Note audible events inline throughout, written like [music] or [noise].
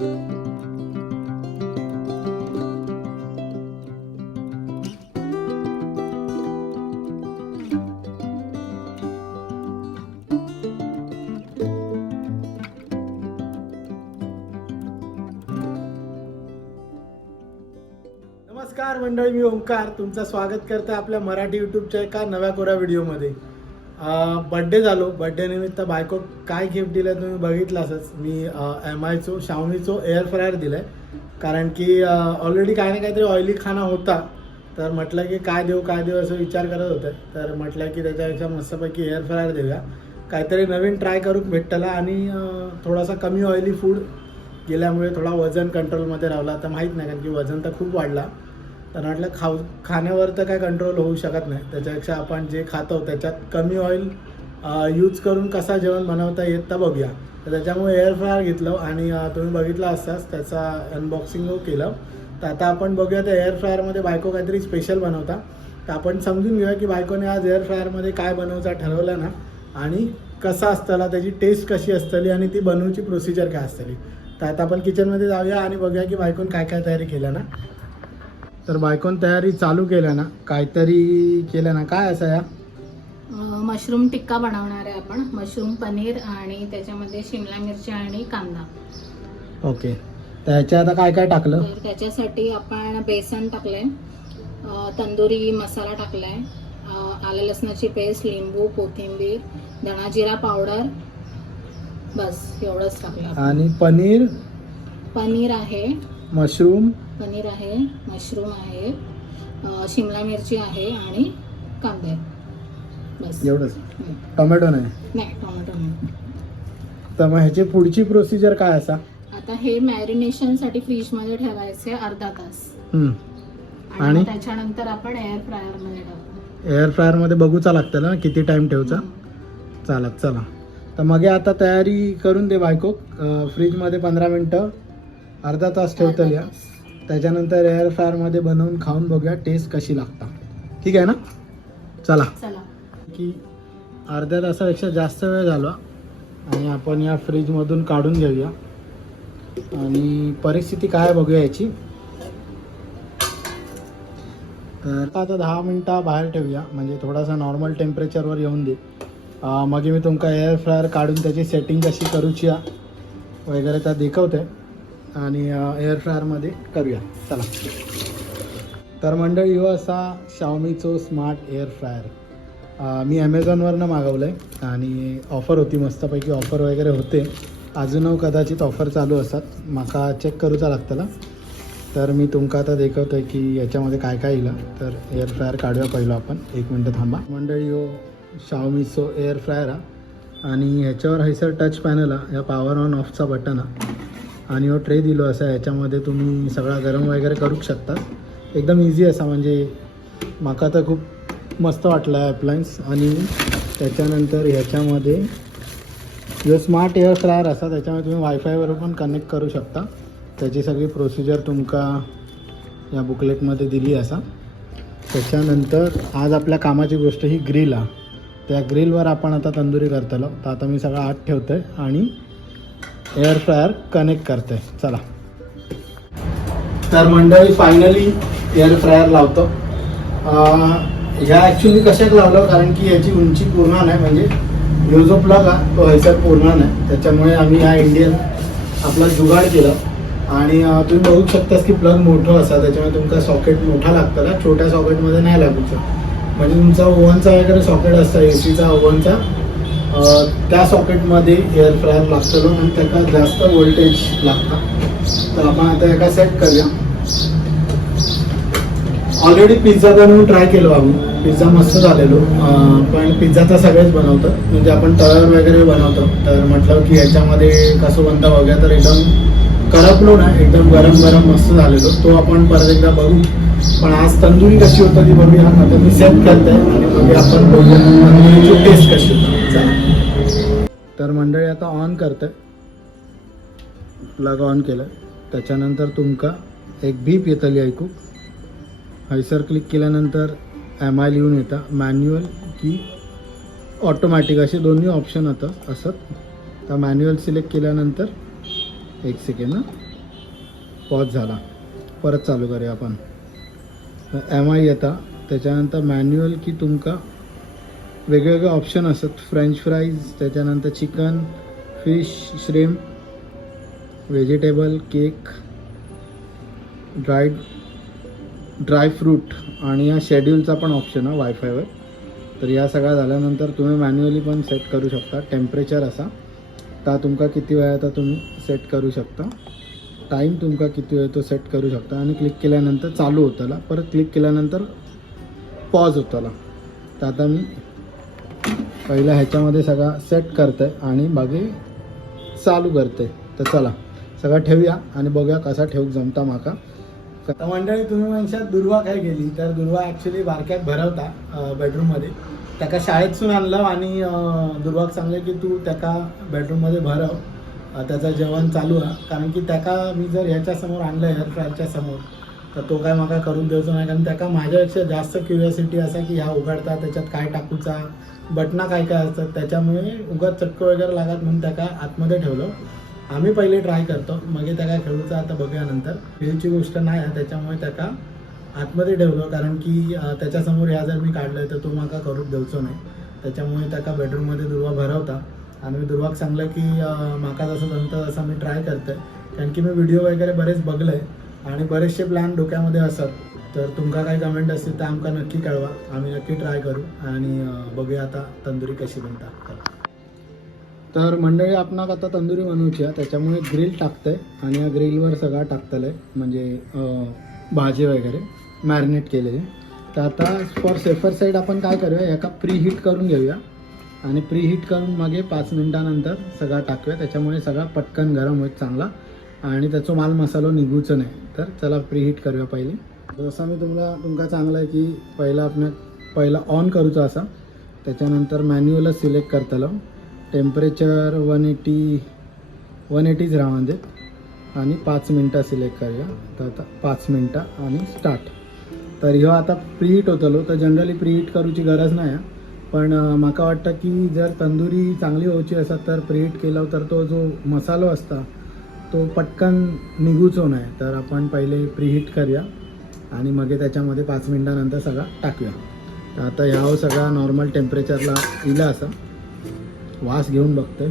नमस्कार मंडळी मी ओंकार. तुमचं स्वागत करते आपल्या मराठी युट्यूबच्या एका नव्या कोऱ्या व्हिडिओमध्ये. बड्डे झालो. बड्डे निमित्त बायको काय गिफ्ट दिलं तुम्ही बघितलं असंच. मी एम आयचो शावमीचो एअर फ्रायर दिलं आहे कारण की ऑलरेडी काही ना काहीतरी ऑइली खाना होता. तर म्हटलं की काय देऊ काय देऊ असं विचार करत होते. तर म्हटलं की त्याच्यापेक्षा मस्तपैकी एअर फ्रायर देऊया. काहीतरी नवीन ट्राय करून भेटला आणि थोडासा कमी ऑइली फूड गेल्यामुळे थोडा वजन कंट्रोलमध्ये राहिला. तर माहीत नाही कारण की वजन तर खूप वाढला. तर म्हटलं खाऊ खाण्यावर तर काय कंट्रोल होऊ शकत नाही. त्याच्यापेक्षा आपण जे खातो त्याच्यात कमी ऑइल यूज करून कसा जेवण बनवता येत तर बघूया. तर त्याच्यामुळे एअर फ्रायर घेतलं आणि तुम्ही बघितलं असताच त्याचा अनबॉक्सिंग केलं. तर आता आपण बघूया त्या एअर फ्रायरमध्ये बायको काहीतरी स्पेशल बनवता. तर आपण समजून घेऊया की बायकोने आज एअर फ्रायरमध्ये काय बनवायचा ठरवलं ना. आणि कसा असताना त्याची टेस्ट कशी असतली आणि ती बनवूची प्रोसिजर काय असतली. तर आता आपण किचनमध्ये जाऊया आणि बघूया की बायकोन काय काय तयारी केल्या ना. तर बायकोन तयारी चालू केल्या ना? काहीतरी केलं ना? काय असं या? मशरूम टिक्का बनवणार आहे आपण. मशरूम पनीर आणि त्याच्यामध्ये शिमला मिरची आणि कांदा. ओके. तर ह्याच्या आता काय काय टाकलं? तर त्याच्यासाठी आपण बेसन टाकलंय. अ, तंदुरी मसाला टाकलाय. अ, आलं लसणाची पेस्ट लिंबू कोथिंबीर धणा जिरा पावडर. बस एवढंच टाकलं आपण. आणि पनीर? पनीर आहे. मशरूम. पनीर आहे मशरूम आहे अ, शिमला मिरची आहे आणि कांदे. बस. एवढंच. हं. टोमॅटो नाही? नाही टोमॅटो नाही. तर मग ह्याची पुढची प्रोसिजर काय असा? आता हे मॅरिनेशनसाठी फ्रीजमध्ये ठेवायचे अर्धा तास. आणि आणि? मग त्याच्यानंतर आपण एअर फ्रायरमध्ये टाकू. एअर फ्रायरमध्ये बघूचा लागतं ना किती टाइम ठेवचा. चालत चला. तर मग हे आता तयारी करून दे बायको. फ्रीजमध्ये पंधरा मिनटं. अर्धा तास ठेवतं अर्धा या. त्याच्यानंतर एअर फ्रायरमध्ये बनवून खाऊन बघूया टेस्ट कशी लागता. ठीक आहे ना? चला. चला. की अर्ध्या तासापेक्षा जास्त वेळ झाला आणि आपण या फ्रीजमधून काढून घेऊया. आणि परिस्थिती काय बघूया याची. तर आता दहा मिनटं बाहेर ठेवूया. म्हणजे थोडासा नॉर्मल टेम्परेचरवर येऊन दे. मग मी तुमका एअर फ्रायर काढून त्याची सेटिंग कशी करूची वगैरे त्या दाखवते आणि एअर फ्रायरमध्ये करूया. चला. तर मंडळी हो असा शाओमीचो स्मार्ट एअर फ्रायर मी ॲमेझॉनवरनं मागवलं आहे आणि ऑफर होती मस्तपैकी ऑफर वगैरे होते. अजून हो कदाचित ऑफर चालू असतात. माका चेक करूचा लागतला. तर मी तुमका आता देखवतो आहे की याच्यामध्ये काय काय येईल तर एअर फ्रायर काढूया पहिलं आपण. एक मिनटं थांबा. मंडळी हो शाओमीचो एअर फ्रायर हा. आणि ह्याच्यावर हैसर टच पॅनल हा. या पॉवर ऑन ऑफचा बटन हा. आणि हो ट्रे दिलो असा ह्याच्यामध्ये तुम्ही सगळा गरम वगैरे करूच शकता. एकदम इझी असा म्हणजे माका तर खूप मस्त वाटलं आहे अप्लायन्स आणि त्याच्यानंतर ह्याच्यामध्ये जो स्मार्ट एअर फ्रायर असा त्याच्यामध्ये तुम्ही वायफायवर पण कनेक्ट करू शकता. त्याची सगळी प्रोसिजर तुमका या बुकलेटमध्ये दिली असा. त्याच्यानंतर आज आपल्या कामाची गोष्ट ही ग्रिल हा त्या ग्रिलवर आपण आता तंदुरी करतलो. तर आता मी सगळं आत ठेवतो आहे आणि एअर फ्रायर कनेक्ट करते. चला. तर मंडळी फायनली एअर फ्रायर लावतो. ह्या ॲक्च्युली कशाक लावलं? कारण की याची उंची पूर्ण नाही म्हणजे ह्यो जो प्लग हा तो ह्याच्यात पूर्ण नाही. त्याच्यामुळे आम्ही हा इंडियन आपला जुगाड केला. आणि तुम्ही बघू शकतास की प्लग मोठं असा त्याच्यामुळे तुमचा सॉकेट मोठा लागतं ना. छोट्या सॉकेटमध्ये नाही लागूचं म्हणजे तुमचा ओव्हनचा वगैरे सॉकेट असतं ए सीचा ओव्हनचा त्या सॉकेटमध्ये एअर फ्रायर लागतलो आणि त्याका जास्त वोल्टेज लागतं. तर आपण आता एका सेट करूया. ऑलरेडी पिझ्झा बनवून ट्राय केलो आम्ही पिझ्झा मस्त झालेलो. पण पिझ्झा तर सगळेच बनवतं. म्हणजे आपण तळर वगैरे बनवतो. तर म्हटलं की याच्यामध्ये कसं बनतं बघूया. तर एकदम करपलो ना एकदम गरम गरम मस्त झालेलो. तो आपण परत एकदा बघू. पण आज तंदुरी कशी होतं ती बघूया. आता मी सेट करते आणि बघूया आपण बघूया. तंदुरीची टेस्ट कशी होती. तर मंडळी आता ऑन करतं. प्लग ऑन केलं. त्याच्यानंतर तुमका एक भीप येतली ऐकू. हैसर क्लिक केल्यानंतर एम आय लिहून येतं. मॅन्युअल की ऑटोमॅटिक असे दोन्ही ऑप्शन होतं असत. तर मॅन्युअल सिलेक्ट केल्यानंतर एक सेकंड ना पॉज झाला. परत चालू करूया आपण. एम आय येता. त्याच्यानंतर मॅन्युअल की तुमका वेगवेगळे ऑप्शन असतात. फ्रेंच फ्राईज त्याच्यानंतर chicken fish shrimp vegetable cake dry dry fruit आणि या शेड्यूलचा पण ऑप्शन आहे वायफायवर तर या सगळ्या झाल्यानंतर तुम्ही मॅन्युअली पण सेट करू शकता. टेम्परेचर असा. ता तुमका किती वेळाचा तुम्ही सेट करू शकता. टाईम तुमका किती वेळ तो सेट करू शकता. आणि क्लिक केल्यानंतर चालू होताला. परत क्लिक केल्यानंतर पॉज होताला. तर आता मी पहिला ह्याच्यामध्ये सगळा सेट करते आणि बाकी चालू करते तर चला सगळं ठेवूया आणि बघूया कसा ठेवूक जमता माका. मंडळी तुम्ही म्हणशात दुर्वा काय गेली? तर दुर्वा ॲक्च्युली बारक्यात भरवता बेडरूममध्ये त्याका शाळेतसून आणलं आणि दुर्वाक सांगले की तू त्याका बेडरूममध्ये भरव. त्याचं जेवण चालू आहे कारण की त्याका मी जर ह्याच्यासमोर आणलं हेअर फ्रायरच्या समोर तर तो काय म्हाका करून द्यायचो नाही कारण त्याका माझ्यापेक्षा जास्त क्युरियोसिटी असा की ह्या उघडता त्याच्यात काय टाकूचा बटना काय काय असतात त्याच्यामुळे उगाच चक्क वगैरे लागत म्हणून त्याका आतमध्ये ठेवलं. आम्ही पहिले ट्राय करतो मग त्याका खेळूचा आता बघूया नंतर. खेळची गोष्ट नाही आहे त्याच्यामुळे त्याका आतमध्ये ठेवलं कारण की त्याच्यासमोर ह्या जर मी काढलं तर तो माका करूच देऊचो नाही. त्याच्यामुळे त्याका बेडरूममध्ये दुर्वा भरवता. आणि मी दुर्वाक सांगलं की माका जसं जमतं तसं मी ट्राय करतोय. कारण की मी व्हिडिओ वगैरे बरेच बघलं आहे आणि बरेचसे प्लॅन डोक्यामध्ये असतात. तर तुमका काही कमेंट असतील तर आमका नक्की कळवा. आम्ही नक्की ट्राय करू आणि बघूया आता तंदुरी कशी बनता तर मंडळी आपणाक आता तंदुरी बनवूची आहे. त्याच्यामुळे ग्रिल टाकतंय आणि या ग्रिलवर सगळा टाकतलंय. म्हणजे भाजी वगैरे मॅरिनेट केलेली. तर आता फॉर सेफर साईड आपण काय करूया? एका प्री हीट करून घेऊया. आणि प्री हीट करून मागे पाच मिनिटानंतर सगळा टाकूया. त्याच्यामुळे सगळा पटकन गरम होईल चांगला. आणि त्याचं माल मसालो निघूचं नाही. तर चला प्रीहीट करूया पहिले. जसं मी तुम्हाला तुमका चांगलं आहे की पहिला आपण पहिला ऑन करूचा असा. त्याच्यानंतर मॅन्युअलच सिलेक्ट करतलो. टेम्परेचर वन एटी वन एटीच राहून दे. आणि पाच मिनटं सिलेक्ट करूया. तर आता पाच मिनटं आणि स्टार्ट तर ह्यो आता प्रीहीट होतलो. तर जनरली प्रीहीट करूची गरज नाही आहे. पण अं, म्हाका वाटतं की जर तंदुरी चांगली होवची असा तर प्रीहीट केलं तर तो जो मसालो असता तो पटकन निघूचो नाही तर आपण पहिले प्रीहीट करूया आणि मग त्याच्यामध्ये पाच मिनटानंतर सगळा टाकूया. तर आता ह्या हो सगळा नॉर्मल टेम्परेचरला इला असा. वास घेऊन बघतोय.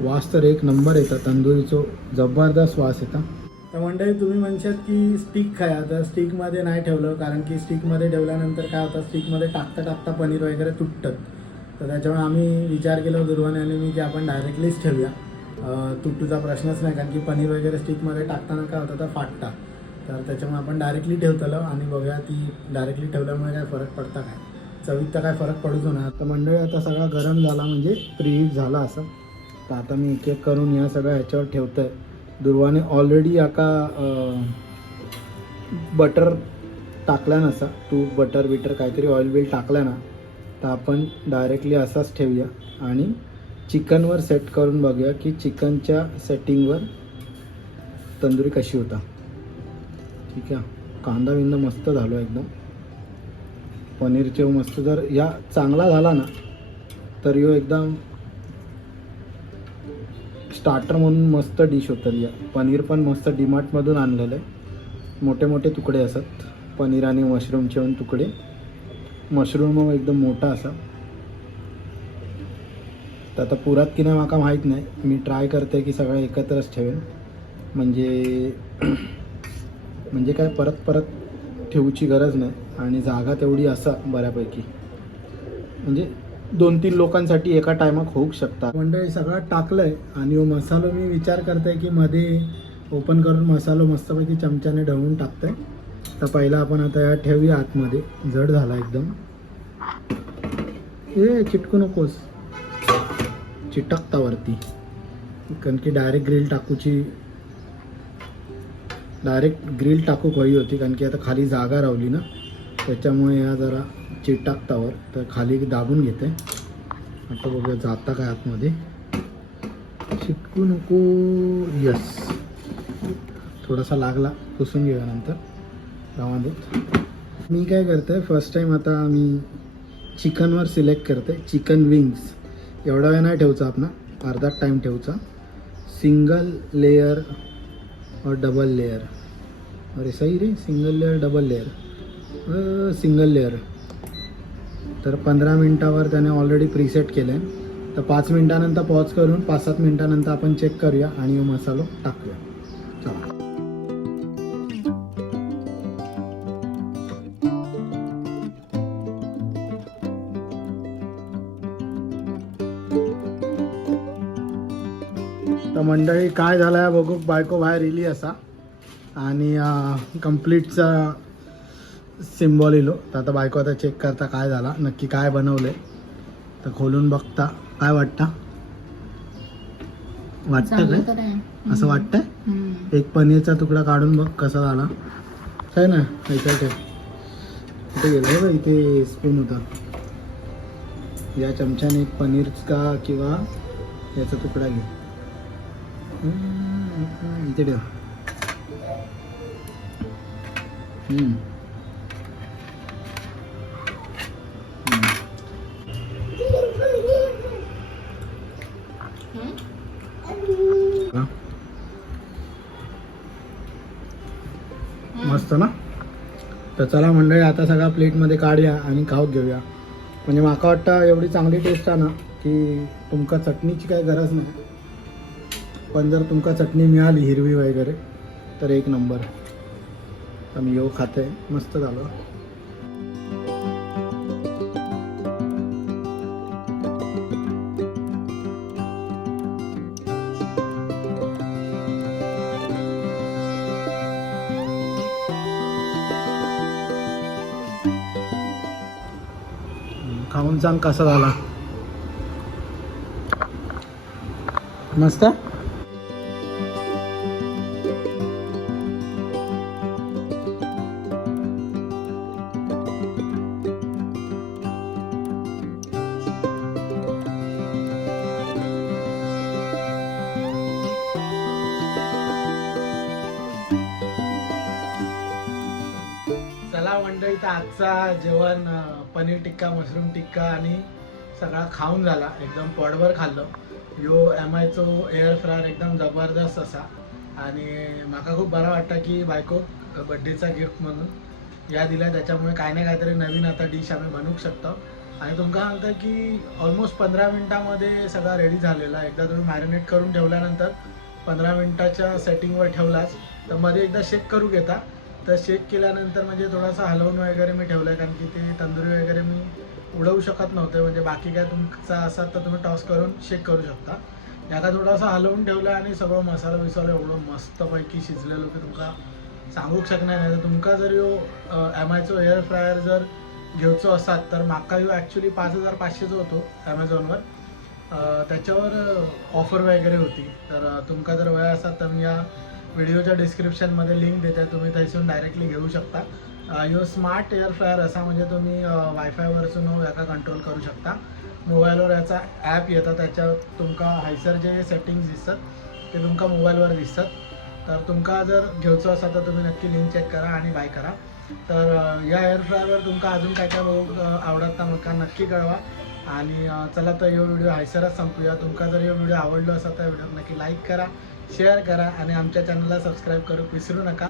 वास तर एक नंबर येतं तंदुरीचो जबरदस्त वास येता. तर मंडळी तुम्ही म्हणशात की स्टिक खाया तर स्टिकमध्ये नाही ठेवलं कारण की स्टिकमध्ये ठेवल्यानंतर काय होतं स्टिकमध्ये टाकता टाकता पनीर वगैरे तुटतं. तर त्याच्यामुळे आम्ही विचार केला दुर्वाने आणि मी की आपण डायरेक्टलीच ठेवूया. तू तुझा प्रश्नच नाही कारण की पनीर वगैरे स्टिकमध्ये टाकताना काय होतं तर फाटता. तर त्याच्यामुळे आपण डायरेक्टली ठेवतलं आणि बघूया ती डायरेक्टली ठेवल्यामुळे काय फरक पडता काय. चवीत तर काय फरक पडूच ना आता मंडळी आता सगळा गरम झाला म्हणजे प्रीहीट झाला असं. तर आता मी एक एक करून ह्या सगळ्या ह्याच्यावर ठेवतोय. दुर्वाने ऑलरेडी आका बटर टाकला नसा तूप बटर बिटर काहीतरी ऑइल बिल टाकला ना तर आपण डायरेक्टली असाच ठेवूया. आणि चिकनवर सेट करून बघूया की चिकनच्या सेटिंगवर तंदुरी कशी होता. ठीक आहे. कांदा विंदा मस्त झालो एकदम. पनीरचे मस्त. जर या चांगला झाला ना तर यो एकदम स्टार्टर म्हणून मस्त डिश होतं या. पनीर पण मस्त डीमार्टमधून आणलेलं आहे. मोठे मोठे तुकडे असत पनीर आणि मशरूमचे पण तुकडे. मशरूम एकदम मोठा असा. तर आता पुरात की नाही माका माहीत नाही. मी ट्राय करते की सगळं एकत्रच ठेवेन. म्हणजे [clears throat] म्हणजे काय परत परत ठेवूची गरज नाही. आणि जागा तेवढी असा बऱ्यापैकी. म्हणजे दोन तीन लोकांसाठी एका टायमात होऊ शकतात मंडळी सगळं टाकलंय आणि हो मसालो मी विचार करते की मध्ये ओपन करून मसालो मस्तपैकी चमच्याने ढवळून टाकतोय तर पहिला आपण आता या ठेवूया आतमध्ये. जड झाला एकदम. ए चिटकू नकोस. चिटकता वरती कारण की डायरेक्ट ग्रिल टाकूची डायरेक्ट ग्रिल टाकूक हवी होती कारण की आता खाली जागा रावली ना त्याच्यामुळे या जरा चिटकतावर तर खाली दाबून घेते. आता बघूया जाता काय आतमध्ये. चिटकू नको. यस थोडासा लागला पुसून घेऊया नंतर. राहून देत मी काय करते फर्स्ट टाईम आता मी चिकनवर सिलेक्ट करते चिकन विंग्स एवढा वेळ नाही ठेवचा आपण. अर्धा टाईम ठेवचा. सिंगल लेयर और डबल लेयर अरे सही रे single layer double layer single layer तर पंधरा मिनटावर त्याने ऑलरेडी प्रीसेट केलं आहे तर पाच मिनटानंतर पॉज करून पाच सात मिनटानंतर आपण चेक करूया आणि मसालो टाकूया. मंडळी काय झालं आहे बघू. बायको बाहेर इली असा. आणि कम्प्लीटचा सिम्बॉल इलो. तर आता बायको आता चेक करता काय झाला. नक्की काय बनवलंय. तर खोलून बघता. काय वाटतं? वाटतं काय. असं वाटतंय. एक पनीरचा तुकडा काढून बघ कसा झाला. काय ना ऐका ठेव. इथे गेलं बघ इथे स्पून होता. या चमच्याने एक पनीरचा किंवा याचा तुकडा घे. हम्म, मस्त ना तर चला मंडळी आता सगळा प्लेटमध्ये काढूया आणि खाऊक घेऊया म्हणजे माका वाटतं एवढी चांगली टेस्ट आहे ना की तुमका चटणीची काही गरज नाही पण जर तुमका चटणी मिळाली हिरवी वगैरे तर एक नंबर. आम्ही मी येऊ खाते. मस्त झालं. खाऊन सांग कसा झाला. मस्त? मंडळी तर आजचा जेवण पनीर टिक्का मशरूम टिक्का आणि सगळा खाऊन झाला. एकदम पडभर खाल्लं. यो एम आयचो एअर फ्रायर एकदम जबरदस्त असा. आणि म्हाका खूप बरं वाटतं की बायको बड्डेचा गिफ्ट म्हणून या दिला त्याच्यामुळे काय ना काहीतरी नवीन आता डिश आम्ही बनवू शकतो. आणि तुमका सांगतं की ऑलमोस्ट पंधरा मिनटामध्ये सगळा रेडी झालेला. एकदा तुम्ही मॅरिनेट करून ठेवल्यानंतर पंधरा मिनटाच्या सेटिंगवर ठेवलाच तर मध्ये एकदा शेक करू घेता. तर शेक केल्यानंतर म्हणजे थोडासा हलवून वगैरे मी ठेवलं आहे कारण की ते तंदुरी वगैरे मी उडवू शकत नव्हते. म्हणजे बाकी काय तुमचा असाल तर तुम्ही टॉस करून शेक करू शकता. याका थोडासा हलवून ठेवला आणि सगळं मसाला बिसाला एवढं मस्तपैकी शिजलेलो की तुमका सांगूक शकणार नाही. तर तुमका जर यो एम आयचो एअर फ्रायर जर घेवचो असात तर माका यो ॲक्च्युली पाच हजार पाचशेचो होतो ॲमेझॉनवर त्याच्यावर ऑफर वगैरे होती. तर तुमका जर वय असाल तर मी या व्हिडिओच्या डिस्क्रिप्शनमध्ये लिंक देते तुम्ही थंयसून डायरेक्टली घेऊ शकता. यो स्मार्ट एअर फ्रायर असा म्हणजे तुम्ही वायफायवरसून हो, याचा कंट्रोल करू शकता. मोबाईलवर याचा ॲप येतं त्याच्यावर तुमका हायसर जे सेटिंग्स दिसतात ते तुमका मोबाईलवर दिसतात. तर तुमका जर घेवचो असा तर तुम्ही नक्की लिंक चेक करा आणि बाय करा. तर या एअर फ्रायरवर तुमका अजून काय काय बघू अं, आवडता म्हाका नक्की कळवा. आणि चला तर यो व्हिडिओ हायसरच संपूया. तुमका जर यो व्हिडिओ आवडलो असा तर व्हिडिओ नक्की लाईक करा. शेअर करा आणि आमच्या चॅनलला सबस्क्राईब करू विसरू नका.